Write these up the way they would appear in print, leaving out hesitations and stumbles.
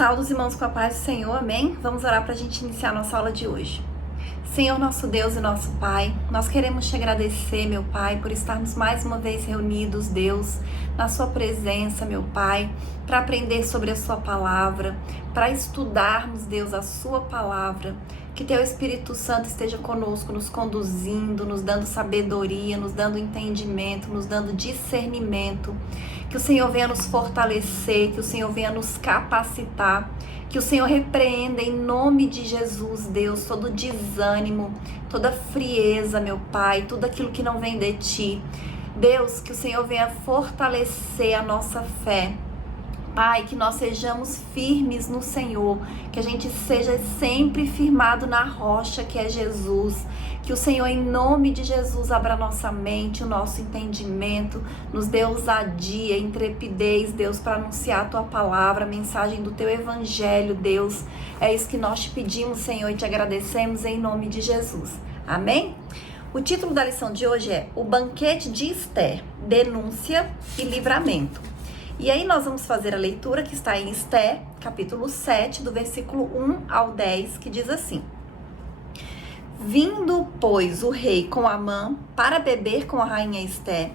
Saúde, irmãos, com a paz do Senhor, amém? Vamos orar para a gente iniciar a nossa aula de hoje. Senhor, nosso Deus e nosso Pai, nós queremos te agradecer, meu Pai, por estarmos mais uma vez reunidos, Deus, na sua presença, meu Pai, para aprender sobre a sua palavra, para estudarmos, Deus, a sua palavra. Que teu Espírito Santo esteja conosco, nos conduzindo, nos dando sabedoria, nos dando entendimento, nos dando discernimento. Que o Senhor venha nos fortalecer, que o Senhor venha nos capacitar, que o Senhor repreenda em nome de Jesus, Deus, todo desânimo, toda frieza, meu Pai, tudo aquilo que não vem de Ti. Deus, que o Senhor venha fortalecer a nossa fé. Pai, que nós sejamos firmes no Senhor, que a gente seja sempre firmado na rocha que é Jesus, que o Senhor, em nome de Jesus, abra nossa mente, o nosso entendimento, nos dê ousadia, intrepidez, Deus, para anunciar a Tua palavra, a mensagem do Teu Evangelho, Deus. É isso que nós te pedimos, Senhor, e te agradecemos em nome de Jesus. Amém? O título da lição de hoje é O Banquete de Esther, Denúncia e Livramento. E aí nós vamos fazer a leitura que está em Esther, capítulo 7, do versículo 1 ao 10, que diz assim: Vindo, pois, o rei com Amã para beber com a rainha Esther,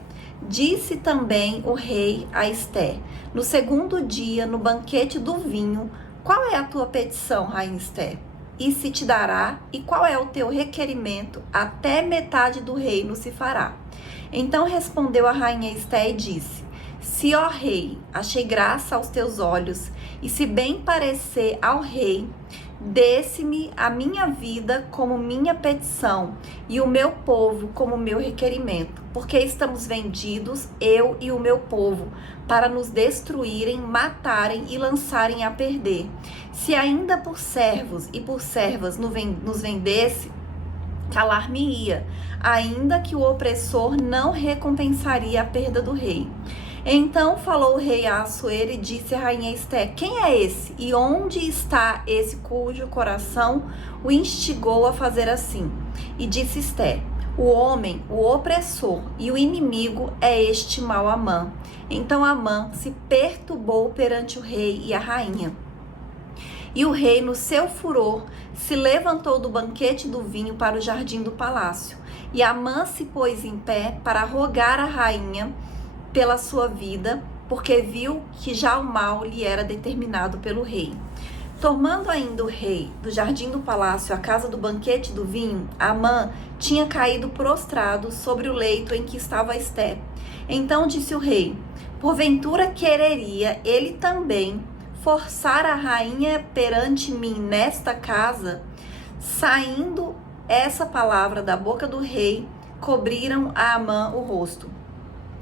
disse também o rei a Esther, no segundo dia, no banquete do vinho, qual é a tua petição, rainha Esther? E se te dará, e qual é o teu requerimento, até metade do reino se fará. Então respondeu a rainha Esther e disse: Se, ó rei, achei graça aos teus olhos, e se bem parecer ao rei, desse-me a minha vida como minha petição, e o meu povo como meu requerimento, porque estamos vendidos, eu e o meu povo, para nos destruírem, matarem e lançarem a perder. Se ainda por servos e por servas nos vendesse, calar-me-ia, ainda que o opressor não recompensaria a perda do rei. Então falou o rei a Assuero e disse à rainha Esther: Quem é esse? E onde está esse cujo coração o instigou a fazer assim? E disse Esther: O homem, o opressor e o inimigo é este mau Amã. Então Amã se perturbou perante o rei e a rainha. E o rei, no seu furor, se levantou do banquete do vinho para o jardim do palácio. E Amã se pôs em pé para rogar à rainha pela sua vida, porque viu que já o mal lhe era determinado pelo rei. Tomando ainda o rei do jardim do palácio a casa do banquete do vinho, Amã tinha caído prostrado sobre o leito em que estava Esther. Então disse o rei: Porventura quereria ele também forçar a rainha perante mim nesta casa? Saindo essa palavra da boca do rei, cobriram a Amã o rosto.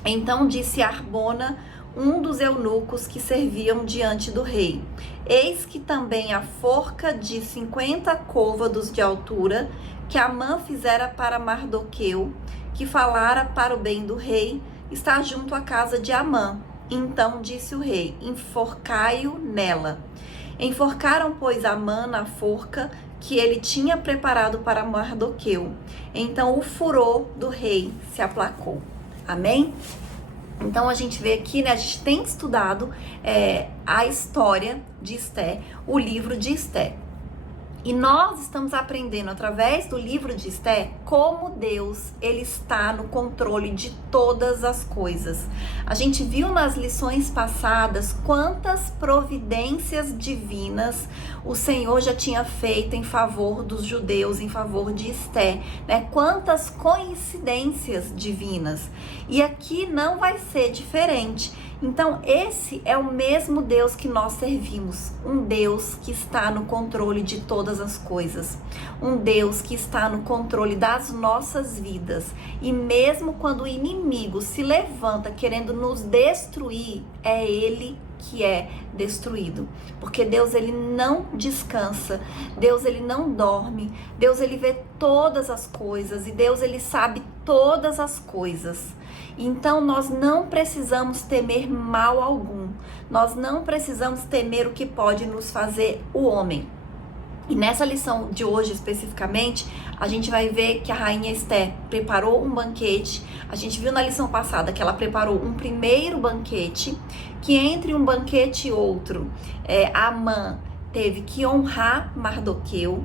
Então disse Arbona, um dos eunucos que serviam diante do rei: Eis que também a forca de 50 côvados de altura, que Amã fizera para Mardoqueu, que falara para o bem do rei, está junto à casa de Amã. Então disse o rei: Enforcai-o nela. Enforcaram, pois, Amã na forca que ele tinha preparado para Mardoqueu. Então o furor do rei se aplacou. Amém? Então a gente vê aqui, né, a gente tem estudado a história de Esther, o livro de Esther. E nós estamos aprendendo através do livro de Esther como Deus, ele está no controle de todas as coisas. A gente viu nas lições passadas quantas providências divinas o Senhor já tinha feito em favor dos judeus, em favor de Esther, né? Quantas coincidências divinas. E aqui não vai ser diferente. Então, esse é o mesmo Deus que nós servimos, um Deus que está no controle de todas as coisas, um Deus que está no controle das nossas vidas. E mesmo quando o inimigo se levanta querendo nos destruir, é Ele que é destruído, porque Deus, ele não descansa, Deus, ele não dorme, Deus, ele vê todas as coisas e Deus, ele sabe todas as coisas. Então nós não precisamos temer mal algum, nós não precisamos temer o que pode nos fazer o homem. E nessa lição de hoje, especificamente, a gente vai ver que a rainha Esté preparou um banquete. A gente viu na lição passada que ela preparou um primeiro banquete, que entre um banquete e outro, Amã teve que honrar Mardoqueu.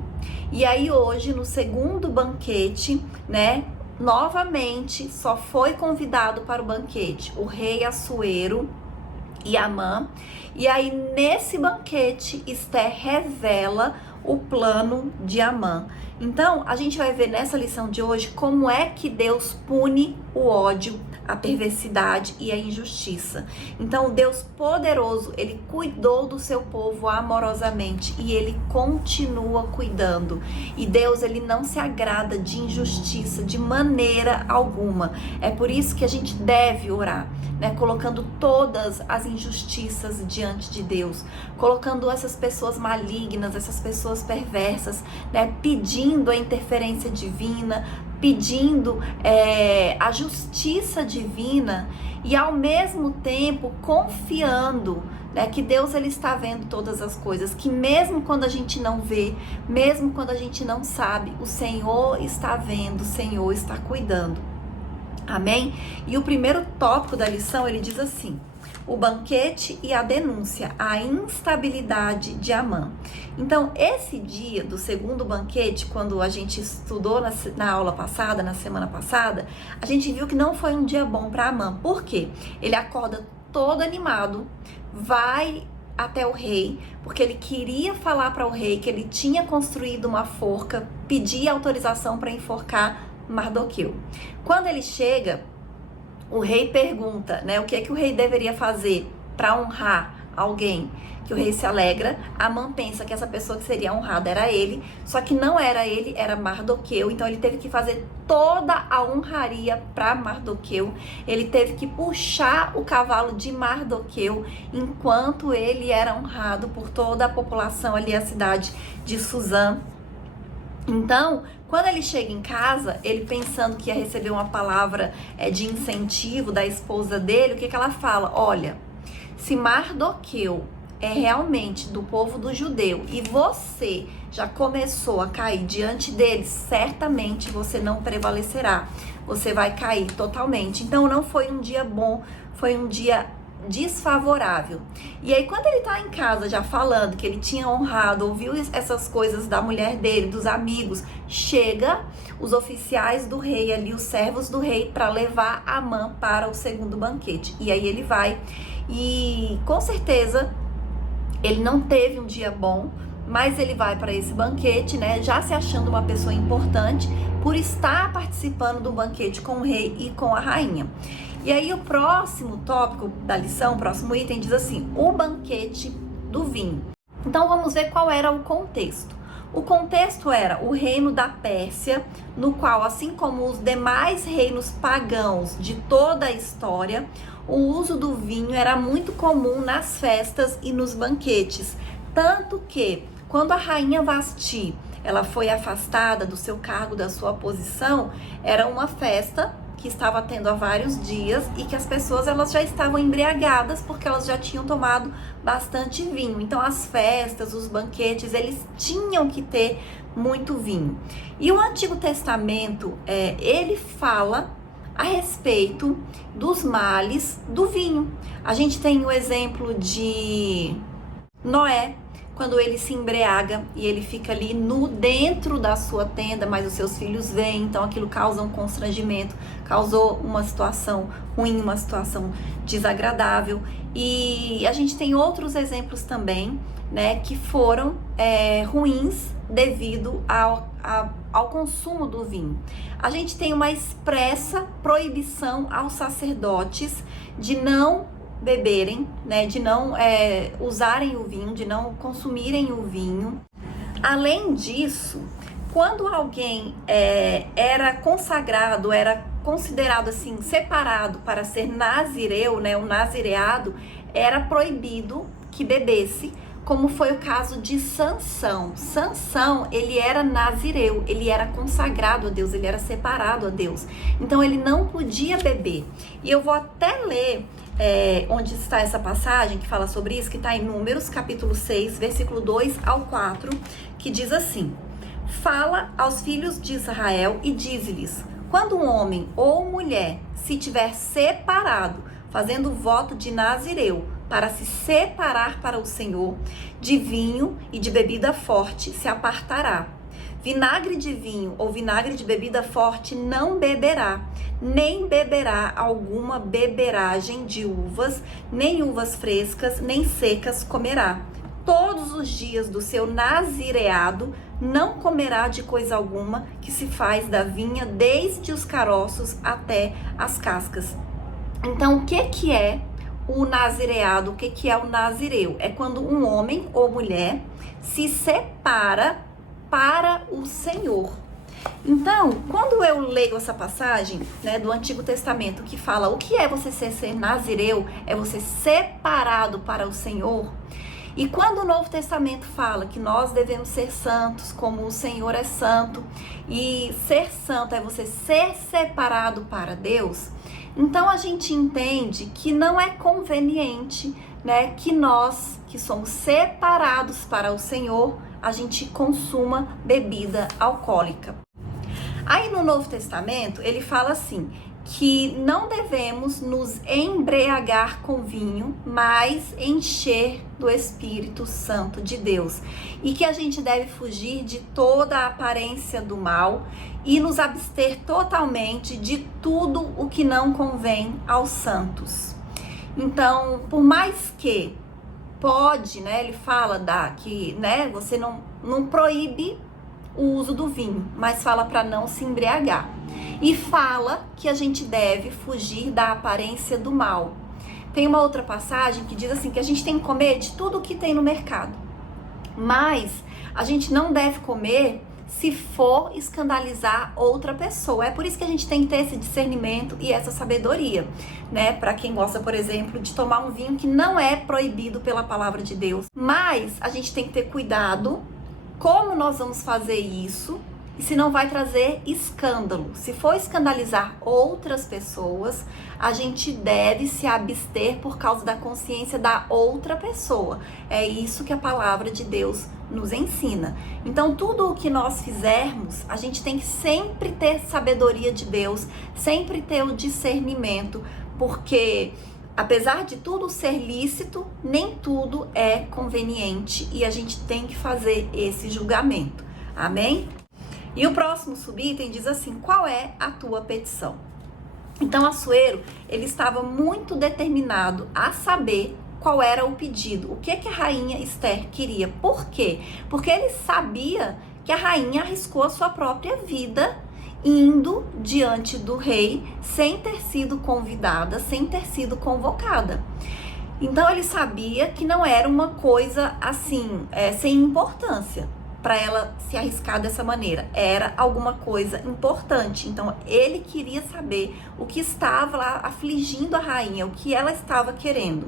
E aí hoje, no segundo banquete, né, novamente só foi convidado para o banquete o rei Assuero e Amã. E aí nesse banquete, Esté revela o plano de Amã. Então, a gente vai ver nessa lição de hoje como é que Deus pune o ódio, a perversidade e a injustiça. Então, o Deus poderoso, ele cuidou do seu povo amorosamente e ele continua cuidando. E Deus, ele não se agrada de injustiça de maneira alguma. É por isso que a gente deve orar, né? Colocando todas as injustiças diante de Deus, colocando essas pessoas malignas, essas pessoas perversas, né? Pedindo a interferência divina, pedindo a justiça divina e ao mesmo tempo confiando, né, que Deus ele está vendo todas as coisas, que mesmo quando a gente não vê, mesmo quando a gente não sabe, o Senhor está vendo, o Senhor está cuidando. Amém? E o primeiro tópico da lição, ele diz assim: o banquete e a denúncia, a instabilidade de Amã. Então, esse dia do segundo banquete, quando a gente estudou na aula passada, na semana passada, a gente viu que não foi um dia bom para Amã. Por quê? Ele acorda todo animado, vai até o rei, porque ele queria falar para o rei que ele tinha construído uma forca, pedir autorização para enforcar Mardoqueu. Quando ele chega, o rei pergunta, né, o que é que o rei deveria fazer para honrar alguém, que o rei se alegra. Amã pensa que essa pessoa que seria honrada era ele, só que não era ele, era Mardoqueu. Então ele teve que fazer toda a honraria para Mardoqueu. Ele teve que puxar o cavalo de Mardoqueu enquanto ele era honrado por toda a população ali, a cidade de Suzã. Então, quando ele chega em casa, ele pensando que ia receber uma palavra de incentivo da esposa dele, o que ela fala? Olha, se Mardoqueu é realmente do povo do judeu e você já começou a cair diante dele, certamente você não prevalecerá. Você vai cair totalmente. Então, não foi um dia bom, foi um dia desfavorável. E aí quando ele tá em casa já falando que ele tinha honrado, ouviu essas coisas da mulher dele, dos amigos, chega os oficiais do rei ali, os servos do rei, para levar Amã para o segundo banquete. E aí ele vai e com certeza ele não teve um dia bom, mas ele vai para esse banquete, né, já se achando uma pessoa importante por estar participando do banquete com o rei e com a rainha. E aí o próximo tópico da lição, o próximo item diz assim: o banquete do vinho. Então vamos ver qual era o contexto. O contexto era o reino da Pérsia, no qual, assim como os demais reinos pagãos de toda a história, o uso do vinho era muito comum nas festas e nos banquetes. Tanto que, quando a rainha Vasti ela foi afastada do seu cargo, da sua posição, era uma festa que estava tendo há vários dias e que as pessoas elas já estavam embriagadas porque elas já tinham tomado bastante vinho. Então as festas, os banquetes, eles tinham que ter muito vinho. E o Antigo Testamento, ele fala a respeito dos males do vinho. A gente tem o exemplo de Noé, quando ele se embriaga e ele fica ali nu dentro da sua tenda, mas os seus filhos vêm, então aquilo causa um constrangimento, causou uma situação ruim, uma situação desagradável. E a gente tem outros exemplos também, né, que foram ruins devido ao consumo do vinho. A gente tem uma expressa proibição aos sacerdotes de não beberem, né, de não usarem o vinho, de não consumirem o vinho. Além disso, quando alguém era consagrado, era considerado assim, separado para ser nazireu, né, o nazireado, era proibido que bebesse, como foi o caso de Sansão. Sansão, ele era nazireu, ele era consagrado a Deus, ele era separado a Deus. Então, ele não podia beber. E eu vou até ler onde está essa passagem que fala sobre isso, que está em Números, capítulo 6, versículo 2 ao 4, que diz assim: fala aos filhos de Israel e diz-lhes: quando um homem ou mulher se tiver separado, fazendo voto de Nazireu, para se separar para o Senhor, de vinho e de bebida forte se apartará. Vinagre de vinho ou vinagre de bebida forte não beberá, nem beberá alguma beberagem de uvas, nem uvas frescas, nem secas comerá. Todos os dias do seu nazireado não comerá de coisa alguma que se faz da vinha, desde os caroços até as cascas. Então, o que é o nazireado? O que é o nazireu? É quando um homem ou mulher se separa para o Senhor. Então, quando eu leio essa passagem, né, do Antigo Testamento, que fala o que é você ser nazireu, é você separado para o Senhor. E quando o Novo Testamento fala que nós devemos ser santos como o Senhor é santo, e ser santo é você ser separado para Deus, então a gente entende que não é conveniente, né, que nós que somos separados para o Senhor, a gente consuma bebida alcoólica. Aí no Novo Testamento ele fala assim, que não devemos nos embriagar com vinho, mas encher do Espírito Santo de Deus. E que a gente deve fugir de toda a aparência do mal e nos abster totalmente de tudo o que não convém aos santos. Então, por mais que pode, né, ele fala que, né, você não proíbe o uso do vinho, mas fala para não se embriagar. E fala que a gente deve fugir da aparência do mal. Tem uma outra passagem que diz assim, que a gente tem que comer de tudo que tem no mercado, mas a gente não deve comer se for escandalizar outra pessoa. É por isso que a gente tem que ter esse discernimento e essa sabedoria, né? Para quem gosta, por exemplo, de tomar um vinho que não é proibido pela palavra de Deus. Mas a gente tem que ter cuidado como nós vamos fazer isso e se não vai trazer escândalo. Se for escandalizar outras pessoas, a gente deve se abster por causa da consciência da outra pessoa. É isso que a palavra de Deus nos ensina. Então, tudo o que nós fizermos, a gente tem que sempre ter sabedoria de Deus, sempre ter o discernimento, porque apesar de tudo ser lícito, nem tudo é conveniente e a gente tem que fazer esse julgamento. Amém? E o próximo subitem diz assim: qual é a tua petição? Então, Assuero, ele estava muito determinado a saber qual era o pedido, o que a rainha Esther queria. Por quê? Porque ele sabia que a rainha arriscou a sua própria vida indo diante do rei sem ter sido convidada, sem ter sido convocada. Então ele sabia que não era uma coisa assim, sem importância para ela se arriscar dessa maneira. Era alguma coisa importante. Então ele queria saber o que estava lá afligindo a rainha, o que ela estava querendo.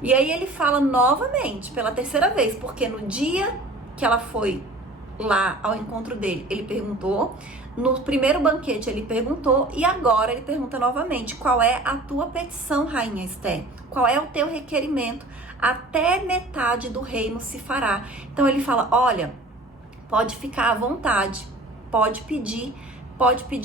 E aí ele fala novamente, pela terceira vez, porque no dia que ela foi lá ao encontro dele, ele perguntou, no primeiro banquete ele perguntou, e agora ele pergunta novamente: qual é a tua petição, rainha Esther? Qual é o teu requerimento? Até metade do reino se fará. Então ele fala: olha, pode ficar à vontade, pode pedir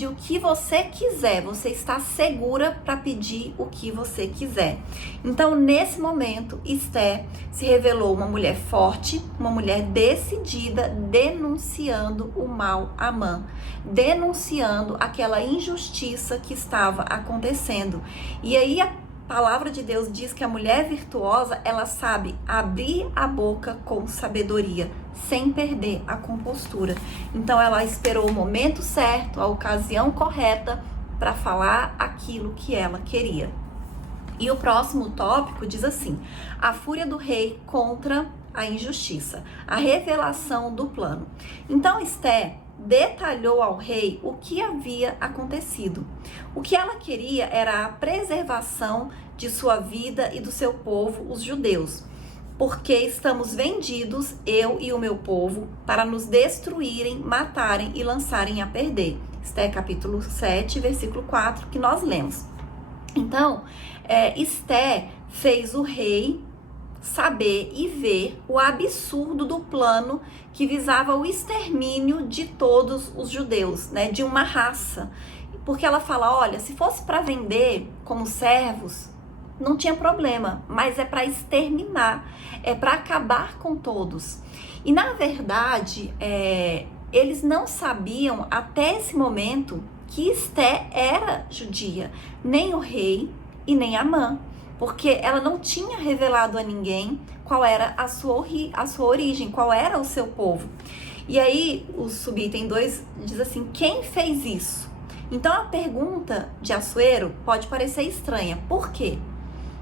o que você quiser, você está segura para pedir o que você quiser. Então, nesse momento, Esther se revelou uma mulher forte, uma mulher decidida, denunciando o mal a Amã, denunciando aquela injustiça que estava acontecendo. E aí a palavra de Deus diz que a mulher virtuosa, ela sabe abrir a boca com sabedoria, sem perder a compostura. Então ela esperou o momento certo, a ocasião correta para falar aquilo que ela queria. E o próximo tópico diz assim: a fúria do rei contra a injustiça, a revelação do plano. Então Esther detalhou ao rei o que havia acontecido. O que ela queria era a preservação de sua vida e do seu povo, os judeus. Porque estamos vendidos, eu e o meu povo, para nos destruírem, matarem e lançarem a perder. Esther capítulo 7, versículo 4, que nós lemos. Então, Esté fez o rei saber e ver o absurdo do plano que visava o extermínio de todos os judeus, né, de uma raça. Porque ela fala, olha, se fosse para vender como servos, não tinha problema, mas é para exterminar, é para acabar com todos. E na verdade, eles não sabiam até esse momento que Esté era judia, nem o rei e nem Amã, porque ela não tinha revelado a ninguém qual era a sua origem, qual era o seu povo. E aí o subitem 2 diz assim, quem fez isso? Então a pergunta de Assuero pode parecer estranha. Por quê?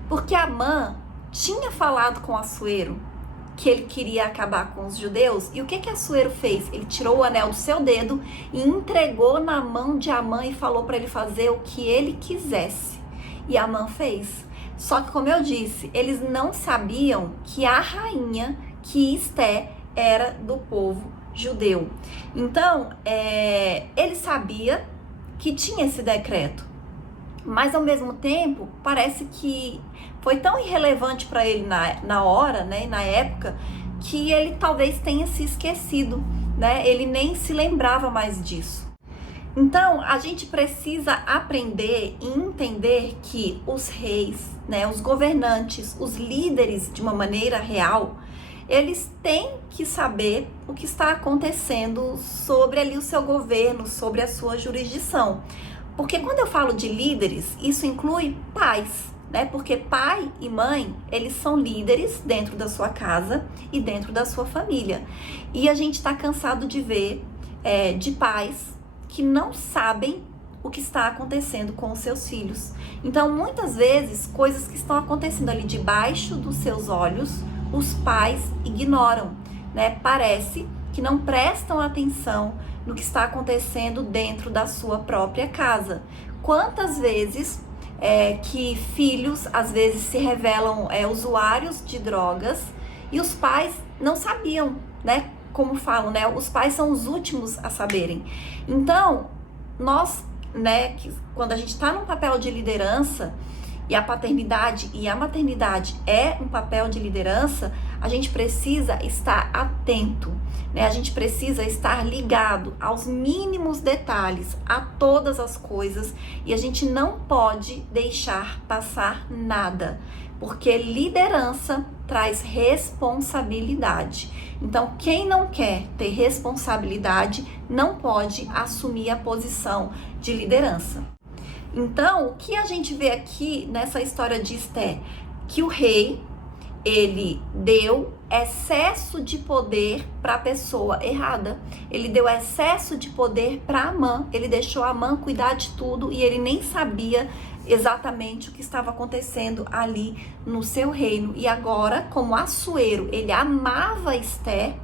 Porque Amã tinha falado com Assuero que ele queria acabar com os judeus. E o que Assuero fez? Ele tirou o anel do seu dedo e entregou na mão de Amã e falou para ele fazer o que ele quisesse. E Amã fez. Só que, como eu disse, eles não sabiam que a rainha, que Esté, era do povo judeu. Então, ele sabia que tinha esse decreto, mas ao mesmo tempo parece que foi tão irrelevante para ele na hora, né, na época, que ele talvez tenha se esquecido, né? Ele nem se lembrava mais disso. Então a gente precisa aprender e entender que os reis, né, os governantes, os líderes de uma maneira real, eles têm que saber o que está acontecendo sobre ali o seu governo, sobre a sua jurisdição. Porque quando eu falo de líderes, isso inclui pais, né? Porque pai e mãe, eles são líderes dentro da sua casa e dentro da sua família. E a gente está cansado de ver de pais que não sabem o que está acontecendo com os seus filhos. Então, muitas vezes, coisas que estão acontecendo ali debaixo dos seus olhos, os pais ignoram, né? Parece que não prestam atenção no que está acontecendo dentro da sua própria casa. Quantas vezes que filhos, às vezes, se revelam usuários de drogas e os pais não sabiam, né? Como falam, né? Os pais são os últimos a saberem. Então, nós, né, quando a gente está num papel de liderança, e a paternidade e a maternidade é um papel de liderança, a gente precisa estar atento, né? A gente precisa estar ligado aos mínimos detalhes, a todas as coisas, e a gente não pode deixar passar nada, porque liderança traz responsabilidade. Então, quem não quer ter responsabilidade não pode assumir a posição de liderança. Então, o que a gente vê aqui nessa história de Esté? Que o rei, ele deu excesso de poder para a pessoa errada. Ele deu excesso de poder para Amã. Ele deixou Amã cuidar de tudo e ele nem sabia exatamente o que estava acontecendo ali no seu reino. E agora, como Assuero, ele amava Esté,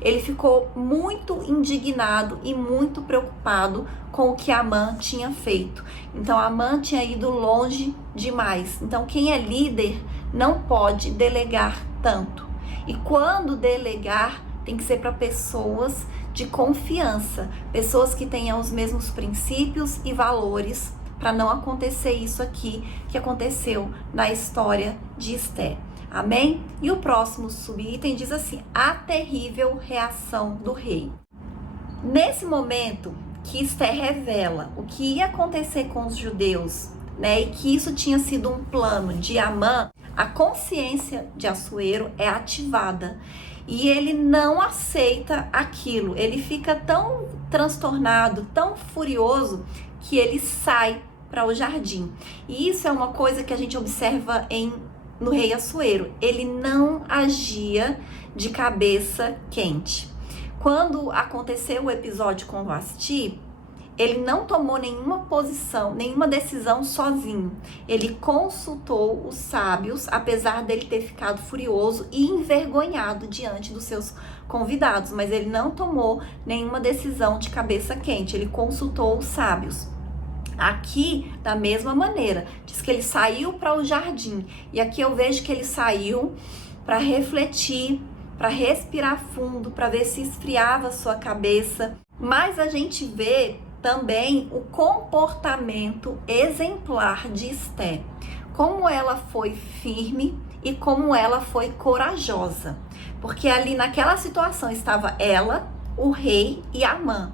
ele ficou muito indignado e muito preocupado com o que Amã tinha feito. Então, Amã tinha ido longe demais. Então, quem é líder não pode delegar tanto. E quando delegar, tem que ser para pessoas de confiança, pessoas que tenham os mesmos princípios e valores, para não acontecer isso aqui que aconteceu na história de Esté. Amém? E o próximo subitem diz assim: a terrível reação do rei. Nesse momento que Esté revela o que ia acontecer com os judeus, né, e que isso tinha sido um plano de Amã, a consciência de Assuero é ativada e ele não aceita aquilo. Ele fica tão transtornado, tão furioso, que ele sai para o jardim. E isso é uma coisa que a gente observa no rei Assuero. Ele não agia de cabeça quente. Quando aconteceu o episódio com Vasti, ele não tomou nenhuma posição, nenhuma decisão sozinho. Ele consultou os sábios, apesar dele ter ficado furioso e envergonhado diante dos seus convidados, mas ele não tomou nenhuma decisão de cabeça quente. Ele consultou os sábios. Aqui, da mesma maneira, diz que ele saiu para o jardim. E aqui eu vejo que ele saiu para refletir, para respirar fundo, para ver se esfriava a sua cabeça. Mas a gente vê também o comportamento exemplar de Esté, como ela foi firme e como ela foi corajosa, porque ali naquela situação estava ela, o rei e Amã.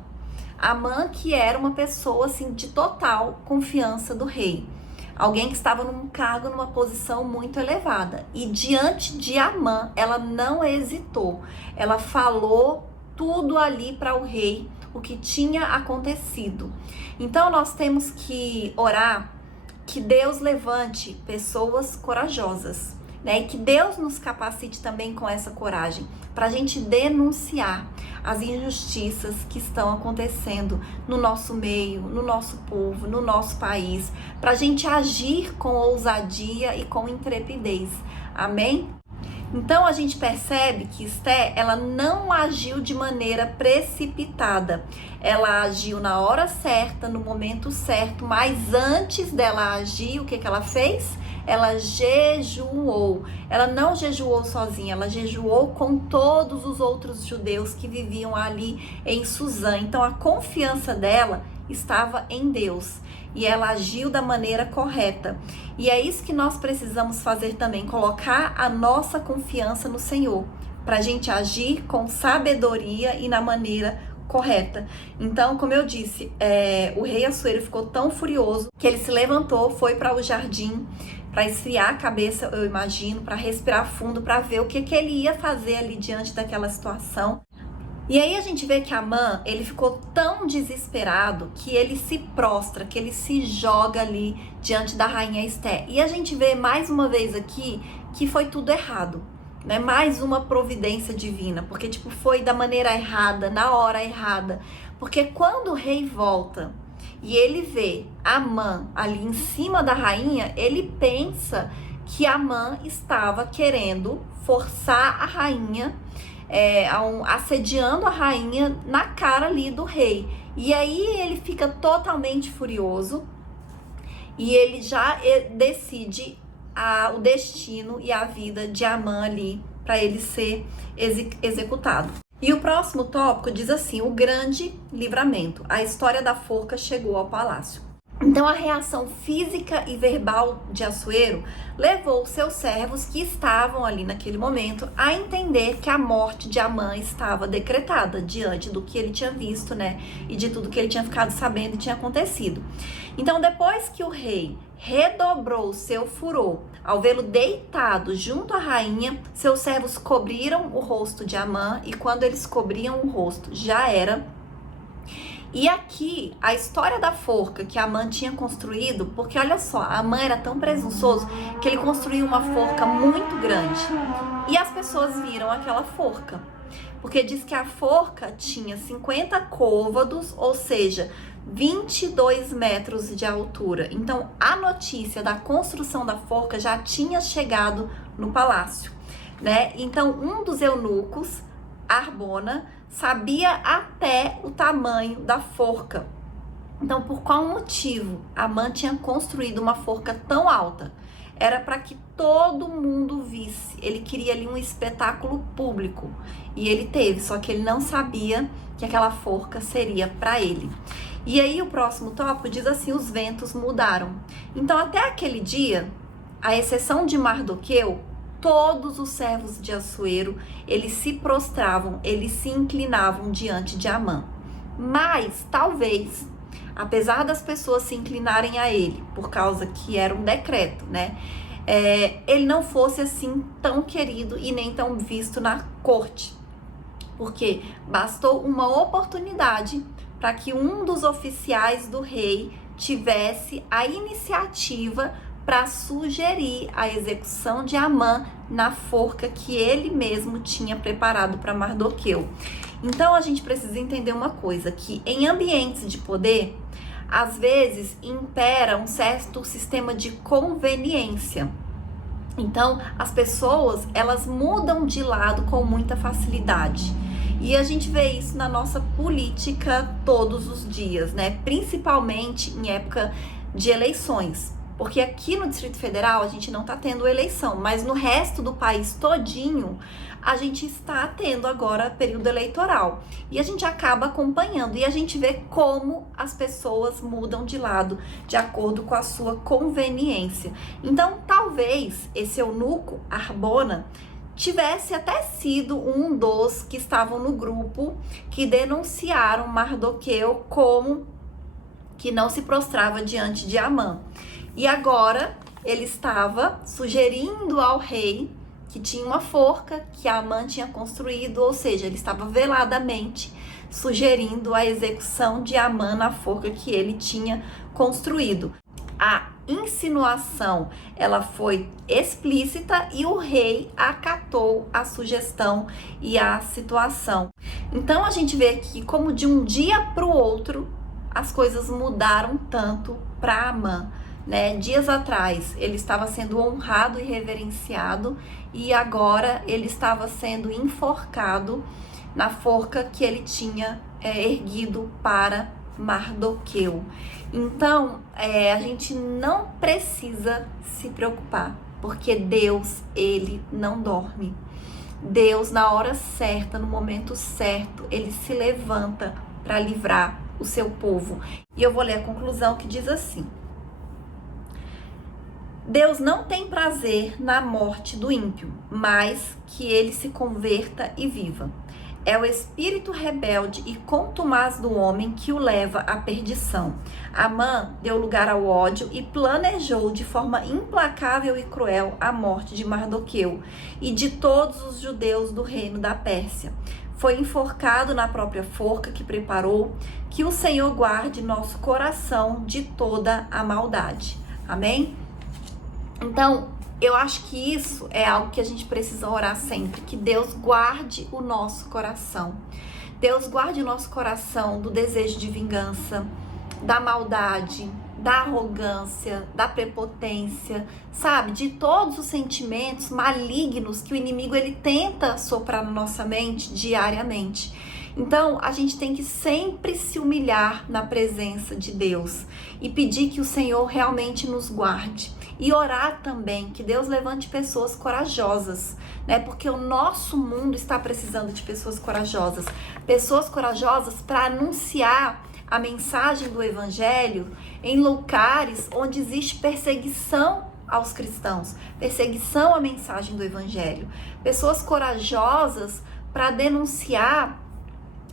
Amã, que era uma pessoa assim de total confiança do rei, alguém que estava num cargo, numa posição muito elevada, e diante de Amã ela não hesitou, ela falou tudo ali para o rei, o que tinha acontecido. Então nós temos que orar que Deus levante pessoas corajosas, né? E que Deus nos capacite também com essa coragem, para a gente denunciar as injustiças que estão acontecendo no nosso meio, no nosso povo, no nosso país, para a gente agir com ousadia e com intrepidez. Amém? Então a gente percebe que Esté, ela não agiu de maneira precipitada, ela agiu na hora certa, no momento certo, mas antes dela agir, o que ela fez? Ela jejuou. Ela não jejuou sozinha, ela jejuou com todos os outros judeus que viviam ali em Suzã. Então a confiança dela estava em Deus e ela agiu da maneira correta. E é isso que nós precisamos fazer também, colocar a nossa confiança no Senhor, para a gente agir com sabedoria e na maneira correta. Então, como eu disse, o rei Assuero ficou tão furioso que ele se levantou, foi para o jardim, para esfriar a cabeça, eu imagino, para respirar fundo, para ver o que ele ia fazer ali diante daquela situação. E aí a gente vê que Amã, ele ficou tão desesperado que ele se prostra, que ele se joga ali diante da rainha Esté. E a gente vê mais uma vez aqui que foi tudo errado, né? Mais uma providência divina, porque foi da maneira errada, na hora errada. Porque quando o rei volta e ele vê Amã ali em cima da rainha, ele pensa que Amã estava querendo forçar a rainha, assediando a rainha na cara ali do rei. E aí ele fica totalmente furioso e ele já decide o destino e a vida de Amã ali para ele ser executado. E o próximo tópico diz assim: o grande livramento. A história da forca chegou ao palácio. Então a reação física e verbal de Assuero levou seus servos que estavam ali naquele momento a entender que a morte de Amã estava decretada diante do que ele tinha visto, né? E de tudo que ele tinha ficado sabendo e tinha acontecido. Então depois que o rei redobrou seu furor ao vê-lo deitado junto à rainha, seus servos cobriram o rosto de Amã, e quando eles cobriam o rosto já era. E aqui, a história da forca que Amã tinha construído, porque olha só, Amã era tão presunçoso que ele construiu uma forca muito grande. E as pessoas viram aquela forca, porque diz que a forca tinha 50 côvados, ou seja, 22 metros de altura. Então, a notícia da construção da forca já tinha chegado no palácio, né? Então, um dos eunucos, Arbona, sabia até o tamanho da forca. Então, por qual motivo Amã tinha construído uma forca tão alta? Era para que todo mundo visse. Ele queria ali um espetáculo público. E ele teve, só que ele não sabia que aquela forca seria para ele. E aí o próximo tópico diz assim: os ventos mudaram. Então, até aquele dia, à exceção de Mardoqueu, todos os servos de Assuero, eles se prostravam, eles se inclinavam diante de Amã. Mas, talvez, apesar das pessoas se inclinarem a ele, por causa que era um decreto, né? Ele não fosse assim tão querido e nem tão visto na corte. Porque bastou uma oportunidade para que um dos oficiais do rei tivesse a iniciativa para sugerir a execução de Amã na forca que ele mesmo tinha preparado para Mardoqueu. Então a gente precisa entender uma coisa, que em ambientes de poder, às vezes impera um certo sistema de conveniência. Então as pessoas, elas mudam de lado com muita facilidade. E a gente vê isso na nossa política todos os dias, né? Principalmente em época de eleições. Porque aqui no Distrito Federal a gente não está tendo eleição, mas no resto do país todinho a gente está tendo agora período eleitoral. E a gente acaba acompanhando e a gente vê como as pessoas mudam de lado de acordo com a sua conveniência. Então, talvez esse eunuco Harbona tivesse até sido um dos que estavam no grupo que denunciaram Mardoqueu como que não se prostrava diante de Amã. E agora ele estava sugerindo ao rei que tinha uma forca que Amã tinha construído, ou seja, ele estava veladamente sugerindo a execução de Amã na forca que ele tinha construído. A insinuação, ela foi explícita e o rei acatou a sugestão e a situação. Então a gente vê aqui como de um dia para o outro as coisas mudaram tanto para Amã. Dias atrás ele estava sendo honrado e reverenciado e agora ele estava sendo enforcado na forca que ele tinha erguido para Mardoqueu. Então a gente não precisa se preocupar, porque Deus, ele não dorme. Deus, na hora certa, no momento certo, ele se levanta para livrar o seu povo. E eu vou ler a conclusão que diz assim: Deus não tem prazer na morte do ímpio, mas que ele se converta e viva. É o espírito rebelde e contumaz do homem que o leva à perdição. Amã deu lugar ao ódio e planejou de forma implacável e cruel a morte de Mardoqueu e de todos os judeus do reino da Pérsia. Foi enforcado na própria forca que preparou. Que o Senhor guarde nosso coração de toda a maldade. Amém? Então, eu acho que isso é algo que a gente precisa orar sempre, que Deus guarde o nosso coração. Deus guarde o nosso coração do desejo de vingança, da maldade, da arrogância, da prepotência, sabe? De todos os sentimentos malignos que o inimigo ele tenta soprar na nossa mente diariamente. Então, a gente tem que sempre se humilhar na presença de Deus e pedir que o Senhor realmente nos guarde. E orar também, que Deus levante pessoas corajosas, Porque o nosso mundo está precisando de pessoas corajosas. Pessoas corajosas para anunciar a mensagem do Evangelho em lugares onde existe perseguição aos cristãos, perseguição à mensagem do Evangelho. Pessoas corajosas para denunciar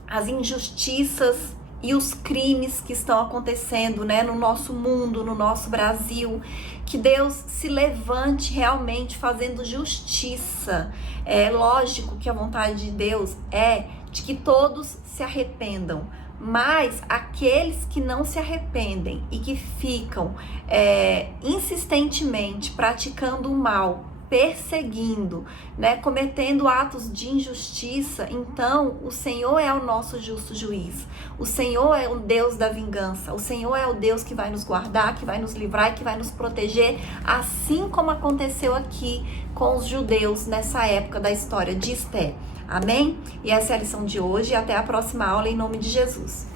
as injustiças e os crimes que estão acontecendo, no nosso mundo, no nosso Brasil. Que Deus se levante realmente fazendo justiça. É lógico que a vontade de Deus é de que todos se arrependam, mas aqueles que não se arrependem e que ficam insistentemente praticando o mal, perseguindo, cometendo atos de injustiça, então o Senhor é o nosso justo juiz. O Senhor é o Deus da vingança. O Senhor é o Deus que vai nos guardar, que vai nos livrar e que vai nos proteger, assim como aconteceu aqui com os judeus nessa época da história de Esté. Amém? E essa é a lição de hoje e até a próxima aula em nome de Jesus.